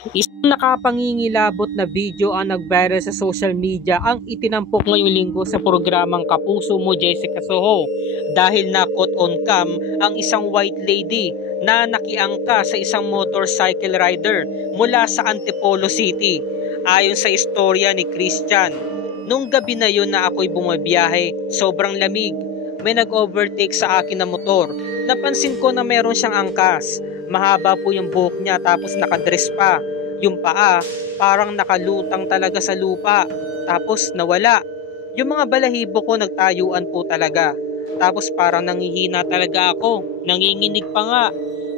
Isang nakapangingilabot na video ang nag-viral sa social media ang itinampok ngayong linggo sa programang Kapuso Mo Jessica Soho dahil na caught on cam ang isang white lady na nakiangka sa isang motorcycle rider mula sa Antipolo City. Ayon sa istorya ni Christian, nung gabi na yun na ako'y bumabiyahe, sobrang lamig. May nag-overtake sa akin na motor. Napansin ko na meron siyang angkas. Mahaba po yung buhok niya tapos nakadress pa. Yung paa parang nakalutang talaga sa lupa. Tapos nawala. Yung mga balahibo ko nagtayuan po talaga. Tapos parang nangihina talaga ako. Nanginginig pa nga.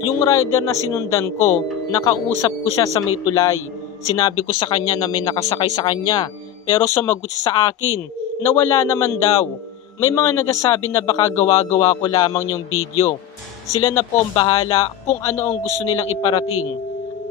Yung rider na sinundan ko, nakausap ko siya sa may tulay. Sinabi ko sa kanya na may nakasakay sa kanya. Pero sumagot siya sa akin na wala naman daw. May mga nagsasabi na baka gawa-gawa ko lamang yung video. Sila na po ang bahala kung ano ang gusto nilang iparating.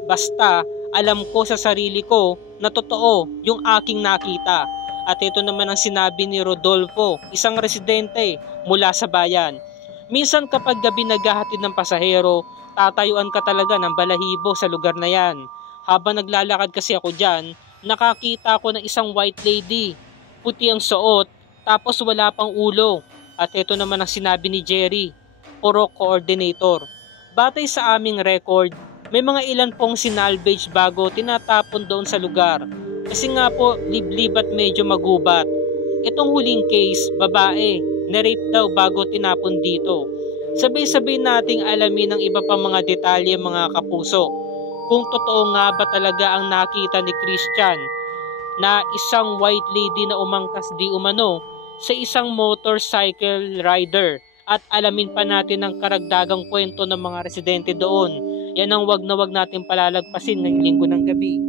Basta alam ko sa sarili ko na totoo yung aking nakita. At ito naman ang sinabi ni Rodolfo, isang residente mula sa bayan. Minsan kapag gabi naghahatid ng pasahero, tatayuan ka talaga ng balahibo sa lugar na yan. Habang naglalakad kasi ako dyan, nakakita ko ng isang white lady. Puti ang suot, tapos wala pang ulo. At ito naman ang sinabi ni Jerry, Puro coordinator. Batay sa aming record, may mga ilan pong sinalvage bago tinatapon doon sa lugar. Kasi nga po, liblib at medyo magubat. Itong huling case, babae, na-rape daw bago tinapon dito. Sabay-sabay nating alamin ang iba pang mga detalye mga kapuso. Kung totoo nga ba talaga ang nakita ni Christian na isang white lady na umangkas di umano sa isang motorcycle rider at alamin pa natin ang karagdagang kwento ng mga residente doon. Yan ang wag na wag natin palalagpasin ng linggo ng gabi.